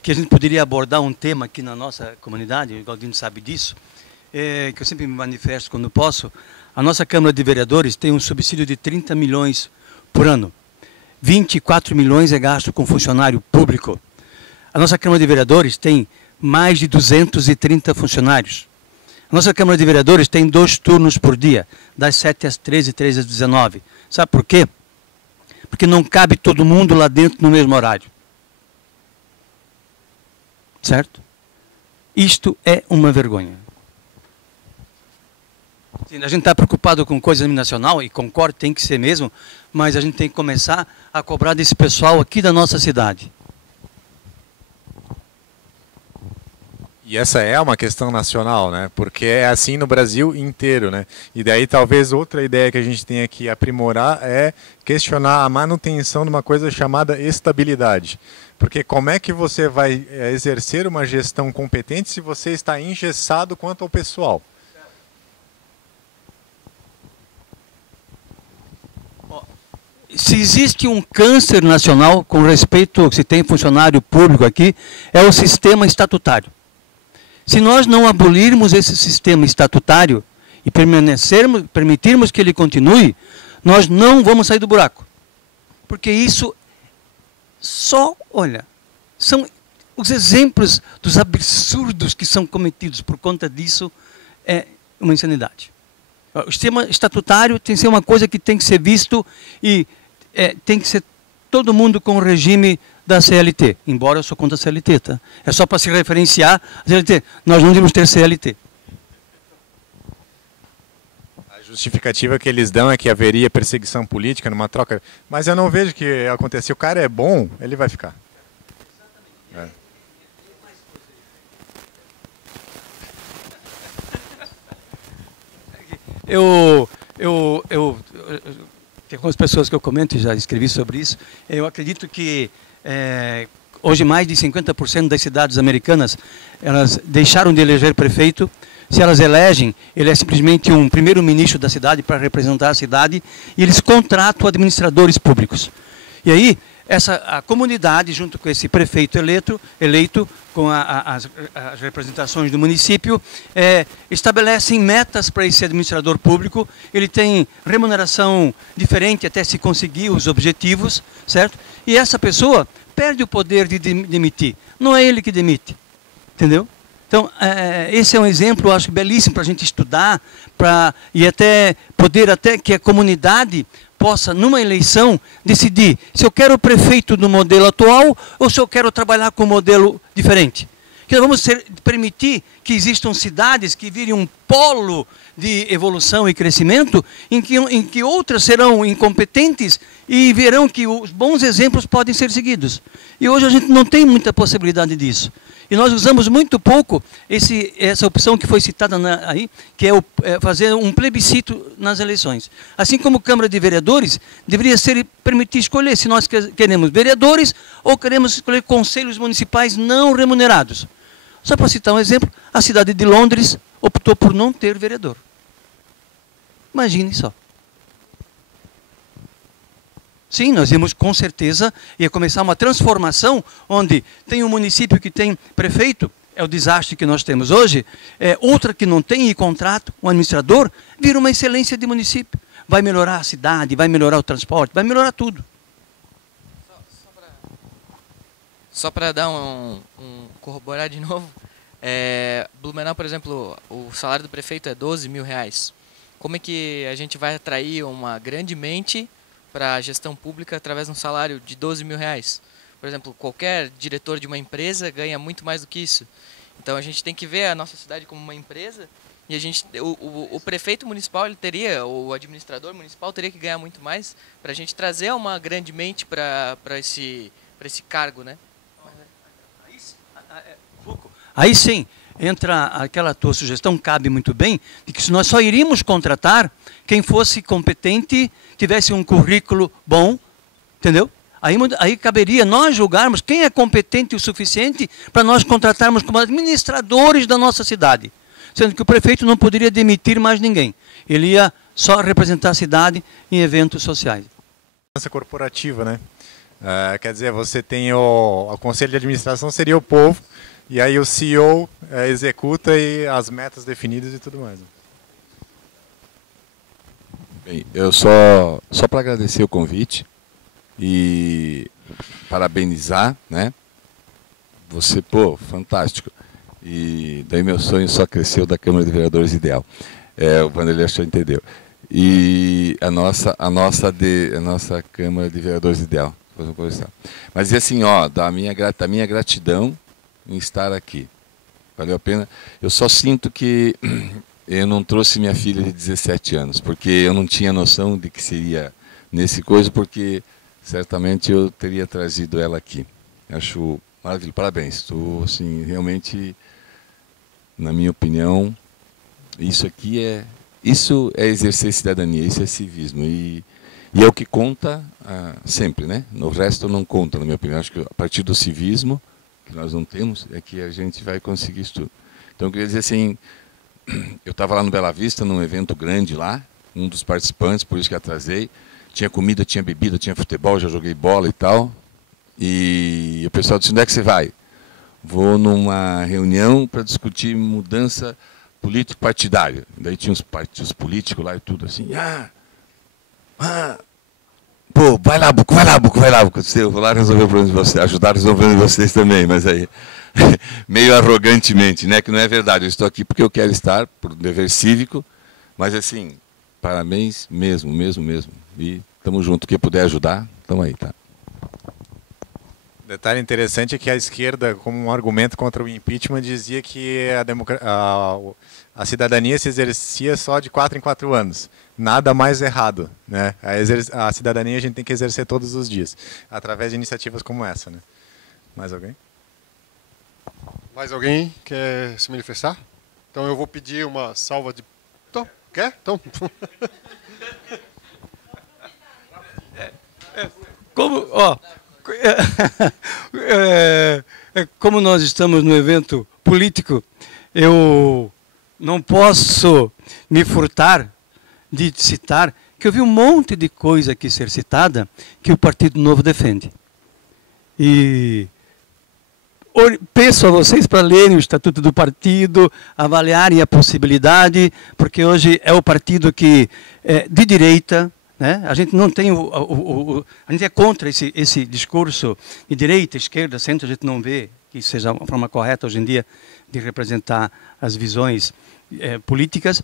que a gente poderia abordar um tema aqui na nossa comunidade, o Galdino sabe disso, que eu sempre me manifesto quando posso. A nossa Câmara de Vereadores tem um subsídio de 30 milhões por ano. 24 milhões é gasto com funcionário público. A nossa Câmara de Vereadores tem mais de 230 funcionários. A nossa Câmara de Vereadores tem 2 turnos por dia, das 7 às 13 e 13 às 19. Sabe por quê? Porque não cabe todo mundo lá dentro no mesmo horário. Certo? Isto é uma vergonha. A gente está preocupado com coisa nacional, e concordo, tem que ser mesmo, mas a gente tem que começar a cobrar desse pessoal aqui da nossa cidade. E essa é uma questão nacional, né? Porque é assim no Brasil inteiro, né? E daí talvez outra ideia que a gente tenha que aprimorar é questionar a manutenção de uma coisa chamada estabilidade. Porque como é que você vai exercer uma gestão competente se você está engessado quanto ao pessoal? Se existe um câncer nacional com respeito, se tem funcionário público aqui, é o sistema estatutário. Se nós não abolirmos esse sistema estatutário e permitirmos que ele continue, nós não vamos sair do buraco. Porque isso olha, são os exemplos dos absurdos que são cometidos por conta disso, é uma insanidade. O sistema estatutário tem que ser uma coisa que tem que ser visto e tem que ser todo mundo com o regime da CLT, embora eu sou contra a CLT, tá? É só para se referenciar a CLT. Nós não devemos ter CLT. A justificativa que eles dão é que haveria perseguição política numa troca, mas eu não vejo que aconteça. Se o cara é bom, ele vai ficar. Tem algumas pessoas que eu comento e já escrevi sobre isso. Eu acredito que hoje mais de 50% das cidades americanas elas deixaram de eleger prefeito. Se elas elegem, ele é simplesmente um primeiro-ministro da cidade para representar a cidade e eles contratam administradores públicos. E aí a comunidade, junto com esse prefeito eleito com as representações do município, estabelecem metas para esse administrador público. Ele tem remuneração diferente até se conseguir os objetivos, certo? E essa pessoa perde o poder de demitir. Não é ele que demite, entendeu? Então, esse é um exemplo, eu acho, belíssimo para a gente estudar, e até poder que a comunidade possa, numa eleição, decidir se eu quero o prefeito do modelo atual ou se eu quero trabalhar com um modelo diferente. Que nós vamos permitir que existam cidades que virem um polo de evolução e crescimento, em que outras serão incompetentes e verão que os bons exemplos podem ser seguidos. E hoje a gente não tem muita possibilidade disso. E nós usamos muito pouco essa opção que foi citada aí, que é fazer um plebiscito nas eleições. Assim como a Câmara de Vereadores deveria permitir escolher se nós queremos vereadores ou queremos escolher conselhos municipais não remunerados. Só para citar um exemplo, a cidade de Londres optou por não ter vereador. Imagine só. Sim, nós íamos com certeza, ia começar uma transformação onde tem um município que tem prefeito, é o desastre que nós temos hoje, outra que não tem e contrata um administrador, vira uma excelência de município. vai melhorar a cidade, vai melhorar o transporte, vai melhorar tudo. Só para dar corroborar de novo, Blumenau, por exemplo, o salário do prefeito é 12 mil reais. Como é que a gente vai atrair uma grande mente para a gestão pública através de um salário de 12 mil reais? Por exemplo, qualquer diretor de uma empresa ganha muito mais do que isso. Então a gente tem que ver a nossa cidade como uma empresa e o prefeito municipal, o administrador municipal teria que ganhar muito mais para a gente trazer uma grande mente para esse cargo, né? Aí sim, entra aquela tua sugestão, cabe muito bem, de que nós só iríamos contratar quem fosse competente, tivesse um currículo bom, entendeu? Aí caberia nós julgarmos quem é competente o suficiente para nós contratarmos como administradores da nossa cidade. Sendo que o prefeito não poderia demitir mais ninguém. Ele ia só representar a cidade em eventos sociais. Corporativa, né? Quer dizer, você tem o conselho de administração seria o povo, e aí o CEO executa e as metas definidas e tudo mais. Bem, eu só para agradecer o convite e parabenizar, né? Você, pô, fantástico. E daí meu sonho só cresceu da Câmara de Vereadores Ideal. O Vanderlei acho que entendeu. E a nossa Câmara de Vereadores Ideal. Vamos conversar. Mas e assim, ó, da minha gratidão em estar aqui. Valeu a pena. Eu só sinto que eu não trouxe minha filha de 17 anos, porque eu não tinha noção de que seria nesse coisa, porque certamente eu teria trazido ela aqui. Acho maravilhoso. Parabéns. Tu, assim, realmente, na minha opinião, isso é exercer cidadania, isso é civismo. E é o que conta sempre, né? No resto não conta, na minha opinião. Acho que a partir do civismo, que nós não temos, é que a gente vai conseguir isso tudo. Então, eu queria dizer assim, eu estava lá no Bela Vista, num evento grande lá, um dos participantes, por isso que atrasei. Tinha comida, tinha bebida, tinha futebol, já joguei bola e tal. E o pessoal disse, onde é que você vai? Vou numa reunião para discutir mudança político-partidária. Daí tinha os partidos políticos lá e tudo assim. Pô, vai lá, Buco. Eu vou lá resolver o problema de vocês, ajudar a resolver o problema de vocês também, mas aí, meio arrogantemente, né? Que não é verdade. Eu estou aqui porque eu quero estar, por dever cívico, mas assim, parabéns mesmo. E estamos juntos, o que puder ajudar, estamos aí, tá? Detalhe interessante é que a esquerda, como um argumento contra o impeachment, dizia que a cidadania se exercia só de 4 em 4 anos. Nada mais errado, né? A cidadania a gente tem que exercer todos os dias, através de iniciativas como essa, né? Mais alguém? Mais alguém quer se manifestar? Então eu vou pedir uma salva de... Então, quer? Então... Como nós estamos no evento político, eu não posso me furtar de citar que eu vi um monte de coisa aqui ser citada que o Partido Novo defende. E peço a vocês para lerem o Estatuto do Partido, avaliarem a possibilidade, porque hoje é o partido que é de direita, né? A gente não tem a gente é contra esse discurso de direita, esquerda, centro, a gente não vê que seja uma forma correta hoje em dia de representar as visões políticas.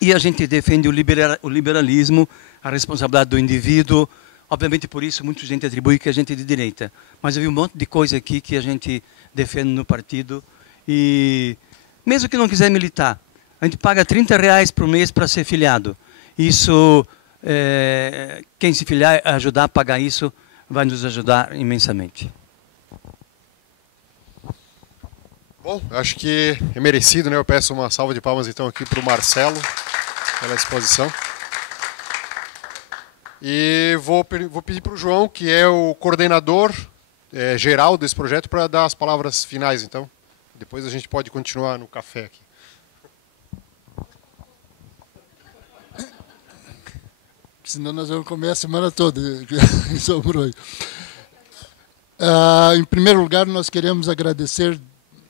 E a gente defende o liberalismo, a responsabilidade do indivíduo. Obviamente, por isso, muita gente atribui que a gente é de direita. Mas eu vi um monte de coisa aqui que a gente defende no partido. E mesmo que não quiser militar, a gente paga R$30 por mês para ser filiado. Isso, quem se filiar, ajudar a pagar isso, vai nos ajudar imensamente. Bom, acho que é merecido, né? Eu peço uma salva de palmas então aqui para o Marcelo, pela exposição. E vou pedir para o João, que é o coordenador geral desse projeto, para dar as palavras finais, então. Depois a gente pode continuar no café aqui. Senão nós vamos comer a semana toda. Em primeiro lugar, nós queremos agradecer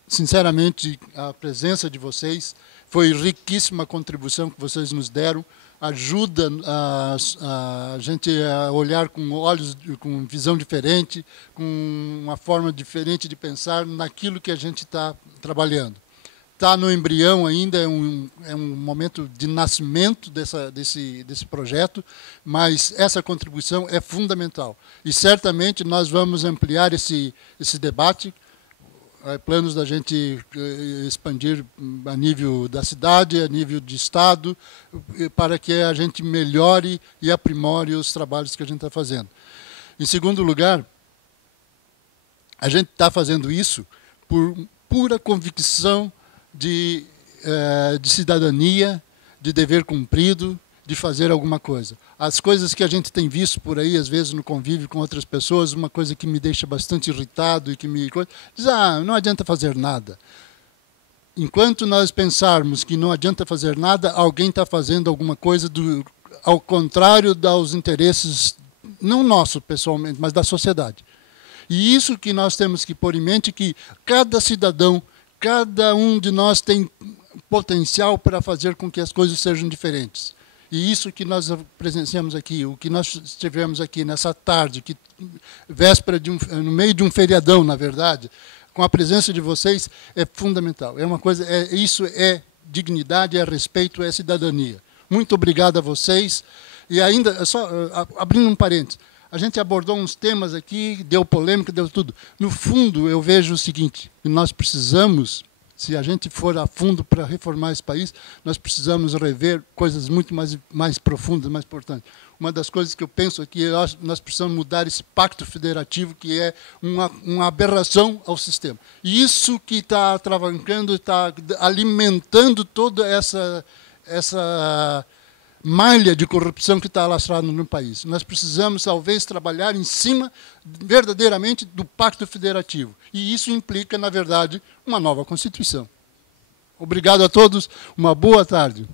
sinceramente a presença de vocês. Foi riquíssima a contribuição que vocês nos deram. ajuda a gente a olhar com olhos, com visão diferente, com uma forma diferente de pensar naquilo que a gente está trabalhando. Está no embrião ainda, é um momento de nascimento desse projeto, mas essa contribuição é fundamental. E certamente nós vamos ampliar esse debate. Há planos da gente expandir a nível da cidade, a nível de estado, para que a gente melhore e aprimore os trabalhos que a gente está fazendo. Em segundo lugar, a gente está fazendo isso por pura convicção de cidadania, de dever cumprido, de fazer alguma coisa. As coisas que a gente tem visto por aí, às vezes no convívio com outras pessoas, uma coisa que me deixa bastante irritado e que me diz, não adianta fazer nada. Enquanto nós pensarmos que não adianta fazer nada, alguém está fazendo alguma coisa ao contrário dos interesses, não nosso pessoalmente, mas da sociedade. E isso que nós temos que pôr em mente, que cada cidadão, cada um de nós tem potencial para fazer com que as coisas sejam diferentes. E isso que nós presenciamos aqui, o que nós estivemos aqui nessa tarde, véspera no meio de um feriadão, na verdade, com a presença de vocês, é fundamental. É uma coisa, isso é dignidade, é respeito, é cidadania. Muito obrigado a vocês. E ainda, só abrindo um parênteses, a gente abordou uns temas aqui, deu polêmica, deu tudo. No fundo, eu vejo o seguinte, que nós precisamos, se a gente for a fundo para reformar esse país, nós precisamos rever coisas muito mais profundas, mais importantes. Uma das coisas que eu penso aqui, nós precisamos mudar esse pacto federativo, que é uma aberração ao sistema. E isso que está travancando, está alimentando toda essa malha de corrupção que está alastrada no país. Nós precisamos, talvez, trabalhar em cima, verdadeiramente, do Pacto Federativo. E isso implica, na verdade, uma nova Constituição. Obrigado a todos, uma boa tarde.